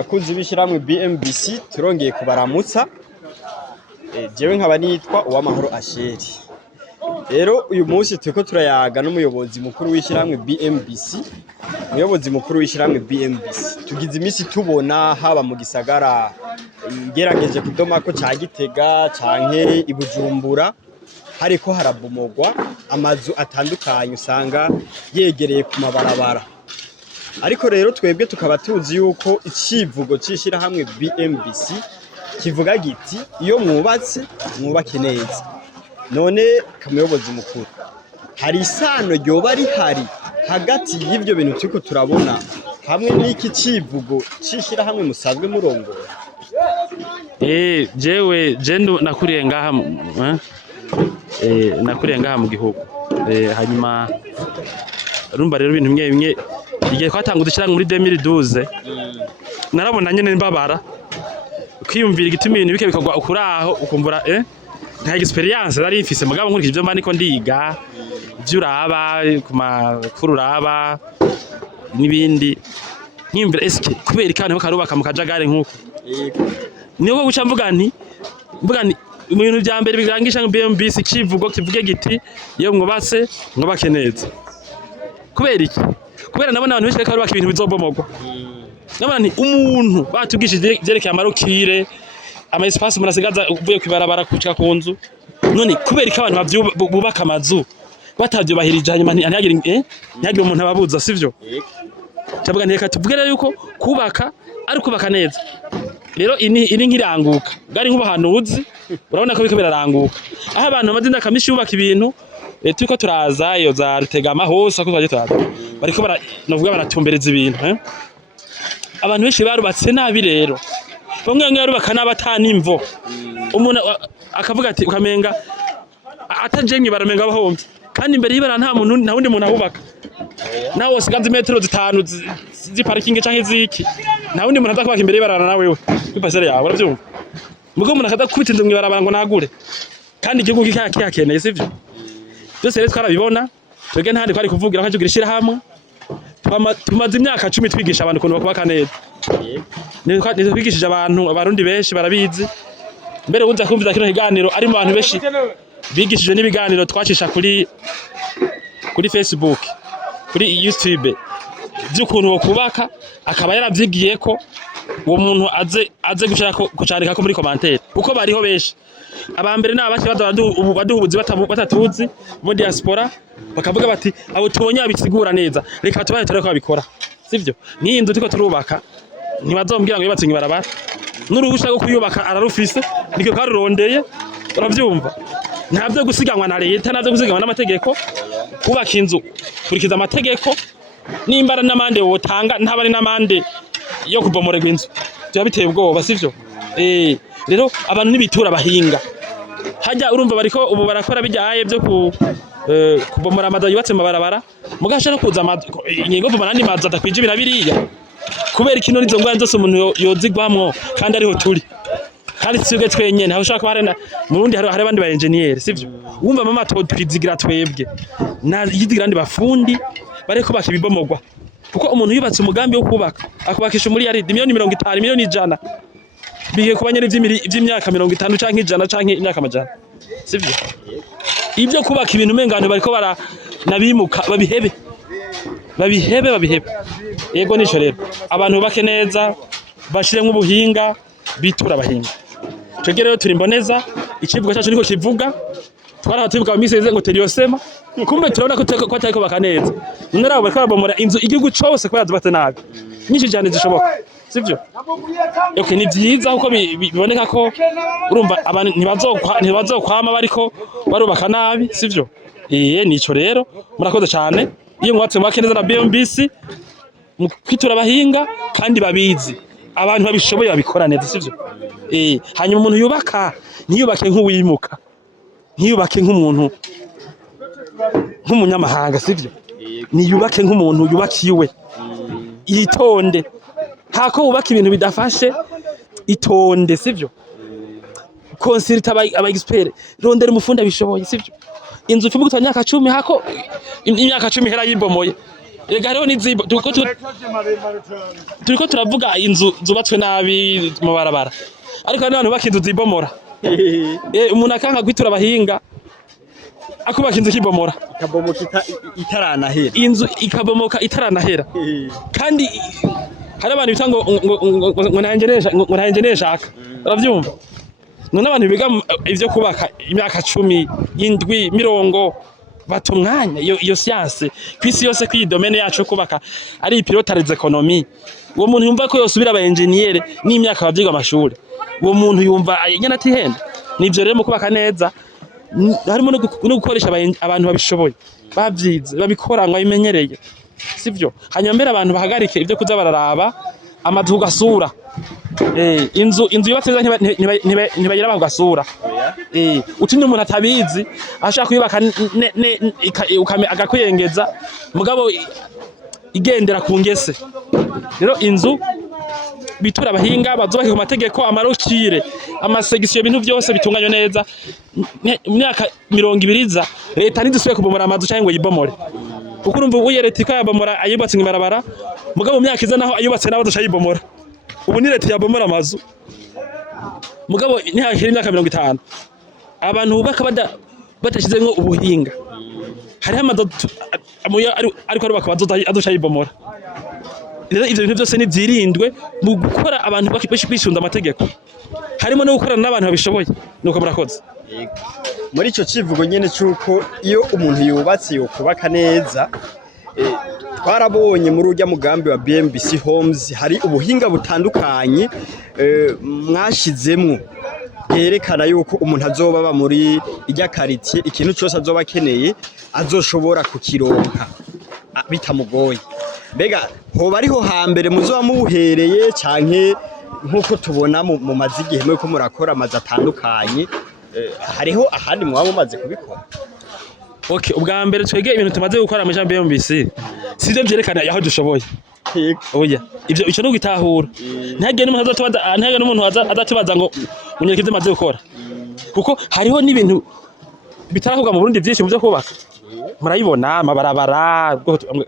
bakunzi b'ishiramwe BMBC turongeye kubaramutsa. Jewe nkaba nitwa Uwamahoro Asheri. Rero uyu munsi turiko turayaga n'umuyobozi mukuru w'ishiramwe BMBC. Umuyobozi mukuru w'ishiramwe BMBC tugize imisi tubona haba mu gisagara ngerageje kudoma ko ca Gitega canke i Bujumbura hariko harabomogwa amazu atandukanye usanga yegereye ku mabarabara. Ariko rero twebwe tukaba tuzi yuko icivugo cishira hamwe BMBC kivuga giti iyo mwubatse mwubake neza. None kamuyobozi mukuru hari isano ryoba rihari hagati y'ivyo bintu turiko turabona hamwe n'iki civugo cishira hamwe musabwe murongora? Jewe nakuriye ngaha nakuriye ngaha mu gihugu hanyuma urumva rero ibintu bimwe igihe twatanguye dushyira muri 2012 narabona nyene mbabara kwiyumvira igituma ibintu bike bikorwa ukuraho ukumvura nta experience nari mfise mugabo nkurikije ibyo mbaniko ndiga ibyo uraba ku makuru uraba n'ibindi nkimvira eske kubera ikane bakarubaka mu kajagare nkuko niyo guca mvuga nti mu bintu bya mbere birangisha BMBC kivugo kivuge giti iyo mwubatse mwubake neza. Kubera iki? Kubera nabona abantu benshi barubaka ibintu bizobomogwa. Nabona ni umuntu batugishije byerekeye amarokire ama espace murasigaza uvuye kwibarabara kucika ku nzu. None kubera iki abantu bubaka amazu batavyo bahirije hanyuma ntihagire umuntu ababuza sivyo? Tavuga nteka tubwira yuko kubaka ari kubaka neza. Rero ini nkiranguka gari nk'ubuhanuzi urabona ko biko biraranguka aho abantu bamaze kamishi yubaka ibintu turiko turaza iyo za Rutegama hose ko twaje turaza bariko novuga baratumbereza ibintu abantu benshi barubatse nabi rero bamwe yarubaka n'abatanimvo umuntu akavuga ati ukamenga atajenye baramenga abahombe kandi imbere y'ibara nta wundi muntu ahubaka nawe usigaze metero 5 zi parking canke ziki nta wundi muntu azakubaka imbere y'ibara na wewe kwipasere yawe uravyumva mugo umuntu akadakubita inzu mw'ibarabara ngo nagure kandi igihugu kiyakeneye sivyo byose rero twarabibona twege ntandi kwari kuvugira ko cyugira hamwe tumaze imyaka 10 twigisha abantu kuntu bakubaka neza nizo twigishije abantu abarundi benshi barabizi mbere uza kumviza kino kiganiro ari mu bantu benshi bigishije n'ibiganiro twacisha kuri Facebook kuri YouTube by'ukuntu bakubaka akaba yaravyigiye ko uwo muntu aze gushaka kucandika ko muri commentaire uko bariho benshi abambere n'abaki baduhubuzi batatuzi mu diaspora bakavuga bati abo tubonye abisigura neza reka tubaye tureko babikora sivyo n'inzu tiko turubaka ntibazombwira ngo yubatse ngibarabara n'uruhusha rwo kuyubaka ararufise niko karurondeye uravyumva ntabyo gusiganwa na leta ntabyo gusiganwa n'amategeko kubaka inzu kurikiza amategeko n'imbara n'amande wotanga ntabari n'amande yo kubomorerwa inzu bya biteye ubwoba sivyo rero abantu nibitura bahinga hajya urumva bariko ubu barakora bijyaye byo kubomora amazu yubatse mu barabara mugasha no kuza inyengo vumana ni mazu adakwije birabiriya kubera ikino nizo ngwanje zose umuntu yozigwamwo kandi ariho turi kandi twebwe twenyene aho ushaka barena mu Burundi hari abandi ba engineer sivyo wumva mama twizigira twebwe na yizigira bafundi bareko bakibibomogwa kuko umuntu yubatse umugambi wo kubaka akubakisha muri yari miliyoni 50 miliyoni 100 bigiye kubanyere ivy'imyaka 50 canke 100 canke imyaka amajana sivyo ivyo kubaka ibintu mengano bariko bara nabimuka babihebe yego nico rero abantu bake neza bashiremwe ubuhinga bitura abahinga twege rero turi mboneza icivugo cyacu niko kivuga twarahatuvuga miseze ngo teriyosema kumbe turabona ko atari baka neza nnarabo bariko babomora inzu igihugu cyose ko yazubatse nabi nyinshi cyane zishoboka sivyo okay ni byiza uko biboneka ko urumva abantu ntibazokwama bariko barubaka nabi sivyo nico rero murakoze cyane iyo mwatse mwake neza na BMBC kwitura abahinga kandi babizi abantu babishoboye babikora neza sivyo hanyuma umuntu yubaka ntiyubake nk'uwimuka ntiyubake nk'umuntu nk'umunyamahanga sivyo niyubake nk'umuntu yubakiwe yitonde hako ubaka ibintu bidafashe itonde sivyo consulta aba expert rondera umufunda bishoboye sivyo inzu ufite myaka 10 hako imyaka 10 hera yibomoye Ega hariho n'izibo turiko turavuga inzu zubatswe nabi mu barabara ariko hari n'abantu bakinzu zibomora umuntu akanka kwitura abahinga akubaka inzu kibomora ikabomoka itaranahera inzu ikabomoka itaranahera kandi hari abantu bita ngo nanje neshaka uravyumva none abantu biga ivyo kubaka imyaka 10 indwi mirongo bata umwanya iyo science kwisi yose kwi domaine yacu kubaka ari pilotage economy uwo muntu yumva ko yosubira aba engineer n'imyaka bavyiga amashuri uwo muntu yumva nyana atihenda nivyo rero mu kubaka neza harimo no gukoresha abantu babishoboye bavyize babikora ngo abimenyereye sivyo hanyuma mbere abantu bahagarike ivyo kuza bararaba amazu gasura inzu yubatse ntibayira bagasura utinye umuntu atabizi ashaka kuyubaka agakwiyengeza mugabo igendera ku ngese rero inzu bitura abahinga bazubake ku mategeko amarokire amasegisiyo ibintu byose bitunganywe neza imyaka 20 leta ntizisubiye kubomora amazu cyangwa ngo yibomore kuko urumva uye leta ikayabomora ayubatse ibarabara mugabo mu myaka iza naho ayubatse n'abazo cyayibomora ubu ni leta yabomora amazu mugabo ntihahira imyaka 50 abantu bubaka badashizemo ubuhinga hariho amazu ariko arubaka azoca yibomora rero ivyo bintu byose nivyirindwe mu gukora abantu bishunda amategeko harimo no gukorana n'abantu babishoboye nuko murakoze muri ico civugo nyene cyuko iyo umuntu yubatse yo kubaka neza twarabonye muri urya mugambi wa BMBC Homes hari ubuhinga butandukanye mwashizemwo yerekana yuko umuntu azobaba muri irya quartier ikintu cyose azoba akeneye azoshobora kukironka bitamugoye mbega hoba ariho hambere muzoba mubuhereye canke nkuko tubona mu mazigihe mwe ko murakora amazi atandukanye hariho ahandi mwaba mumaze kubikora okay ubwa mbere twege ibintu tumaze gukora mu jambo BMBC sivyo byerekana yaho dushoboye oya ivyo ico no gitahura ntagende umuntu azatubaza ngo munyereke ivyo maze gukora kuko hariho n'ibintu bitaravuga mu Burundi byinshi mu byo kubaka murayibona amabarabara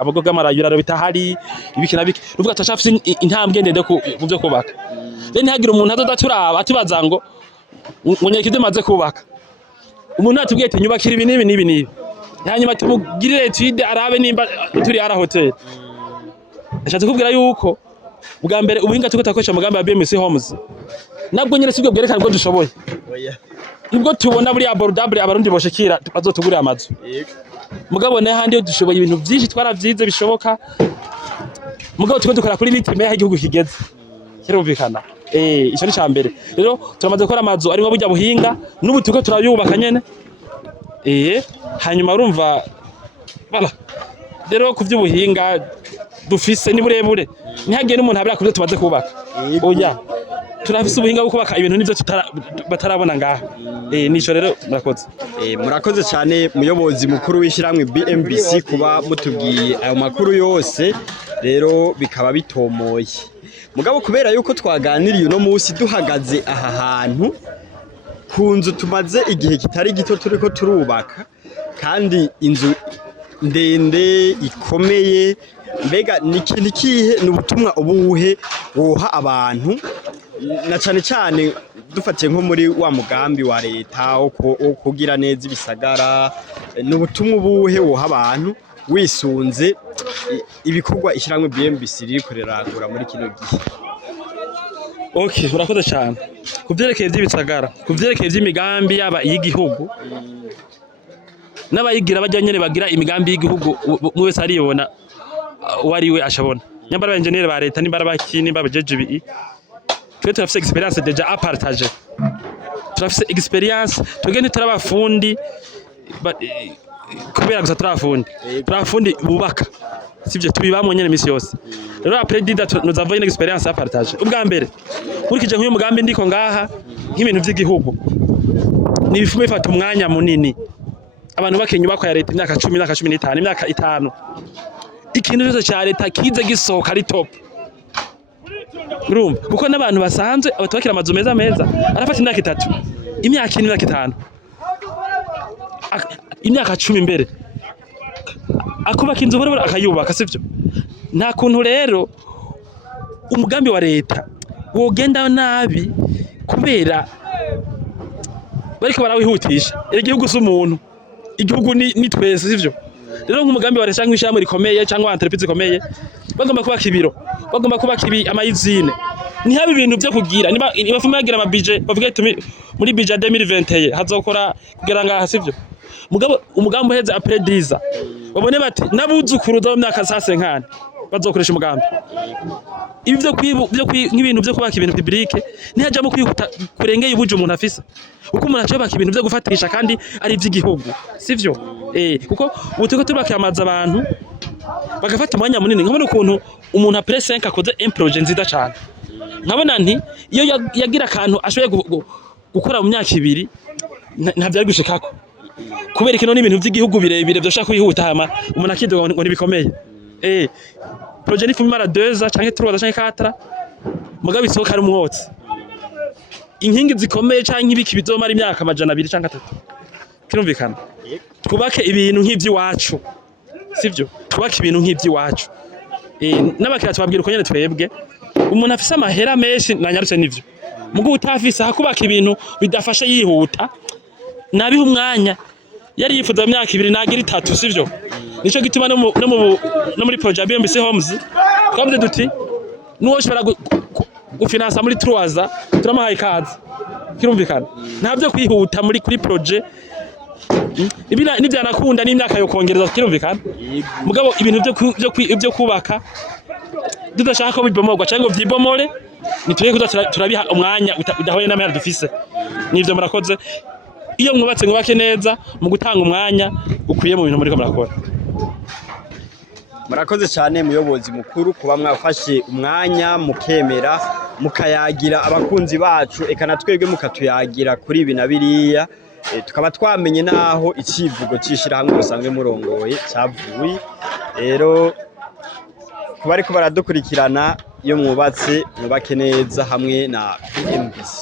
abago bw'amarayuraro bitahari ibikina biki ruvuga tashafise intambwe ndende ku byo kubaka rero ntihagira umuntu azodaturaba atubaza ngo munyereke ivyo maze kubaka umuntu atubwiye ati nyubakira ibi nibi hanyuma tumugirire etude arabe nimba turi ara hotel ashatse kubwira yuko bwa mbere ubuhinga tuko takoresha mugambi wa BMBC Homes nabwo nyene sibwo bwerekana ko dushoboye nibwo tubona buri abordable abarundi boshikira bazotugurira amazu mugabo ne handi dushoboye ibintu byinshi twaravyize bishoboka mugabo tuko dukora kuri litime y'igihugu kigeze kirumvikana ico ni cambere rero turamaze gukora amazu arimo burya buhinga n'ubu tuko turayubaka nyene hanyuma urumva bala rero kuvyubuhinga dufise ni burebure ntihagiye n'umuntu abira kuvyo tumaze kubaka oya turafise ubuhinga bwo kubaka ibintu nivyo batarabona ngaha nico rero murakoze murakoze cyane muyobozi mukuru w'ishiramwe BMBC kuba mutubwiye ayo makuru yose rero bikaba bitomoye mugabo kubera yuko twaganiriye uno munsi duhagaze aha hantu ku nzu tumaze igihe kitari gito turiko turubaka kandi inzu ndende ikomeye mbega nikindi kihe n'ubutumwa ubuhe woha abantu na cyane dufatiye nko muri wa mugambi wa leta wo kugira neza ibisagara n'ubutumwa ubuhe woha abantu wisunze ibikorwa ishiramwe BMBC riko rirangura muri kino gihe okay urakoze cyane kuvyerekeye by'ibisagara kuvyerekeye by'imigambi yaba y'igihugu n'abayigira bajyanye bagira imigambi y'igihugu mu wese ariyobona wariwe ashabona nyambara engineer ba leta nimbara bakini babejeje twe turafise experience deja à partager turafise experience tugende turabafundi kubera gusa turafundi bubaka sivyo tubibamwe nyene misi yose rero après dida nous avons une experience à partager ubwa mbere kurikije nk'uyu mugambi ndiko ngaha nk'ibintu by'igihugu ni bifume fata umwanya munini abantu bakenyubako ya leta imyaka 10 imyaka 15 imyaka 5 ikintu cyose cya leta kize gisohoka ari top urumva kuko n'abantu basanzwe abatubakira amazu meza arafata imyaka 3 imyaka 4 imyaka 5 imyaka 10 imbere akubaka inzu bora akayubaka sivyo nta kuntu rero umugambi wa leta wogenda nabi kubera bariko barawihutisha igihugu s'umuntu igihugu ni twese sivyo rero nk'umugambi wa leta cyangwa ishyamba rikomeye cyangwa entreprise ikomeye bagomba kubaka ibiro bagomba kubaka amayizine ni habi ibintu byo kugira niba bafuma yagira ama budget bavuga muri budget 2021 hazokora kugira ngaha sivyo mugabo umugambi uheze après 10 babone bati nabuzukuruza mu myaka sase nkane bazokoresha umugambi ibi nk'ibintu byo kubaka ibintu public ntihaje mu kwihuta kurengeye ubuje umuntu afise uko umuntu acabaka ibintu byo gufatisha kandi ari iby'igihugu sivyo kuko ubutuko tubaka amaza abantu bagafata umwanya munini nkabona ukuntu umuntu après 5 akoze un projet nziza cyane nkabona nti iyo yagira akantu ashoboye gukora mu myaka 2 ntabyari gushikako kubera ikino n'ibintu by'igihugu birebire byo shaka kwihuta hama umuntu akidoga ngo nibikomeye projet ni fumara 2 canke 3 canke 4 mugabe isoka ari umwotsi inkingi zikomeye canke ibiki bizomara imyaka amajana 2 canke 3 kirumvikana twubake ibintu nk'ivy'iwacu sivyo twubake ibintu nk'ivy'iwacu n'abakira twabwira uko nyene twebwe umuntu afise amahera menshi nanyarutse nivyo mugo utafise hakubaka ibintu bidafasha yihuta nabiha umwanya yari yifuza mu myaka 2 nagira 3 sivyo nico gituma no muri projet BMBC Homes twavuze duti nuwoshobora gufinansa muri 3 turamahaye kazi kirumvikana ntabyo kwihuta muri kuri projet ibina nivyanakunda n'imyaka yo kongereza kirumvikana mugabo ibintu byo kubaka tudashaka ko bibomorwa cyangwa vyibomore nituye kuza turabiha umwanya udahoye n'amahera dufise nivyo murakoze iyo mwubake neza mu gutanga umwanya ukwiye mu bintu muri ko murakora murakoze cyane muyobozi mukuru kuba mwafashe umwanya mukemera mukayagira abakunzi bacu eka natwebwe mukatuyagira kuri ibi na biriya tukaba twamenye naho icivugo cishira hamwe musanzwe murongoye cyavuye rero kuba ariko baradukurikirana iyo mwubatse mwubake neza hamwe na BMBC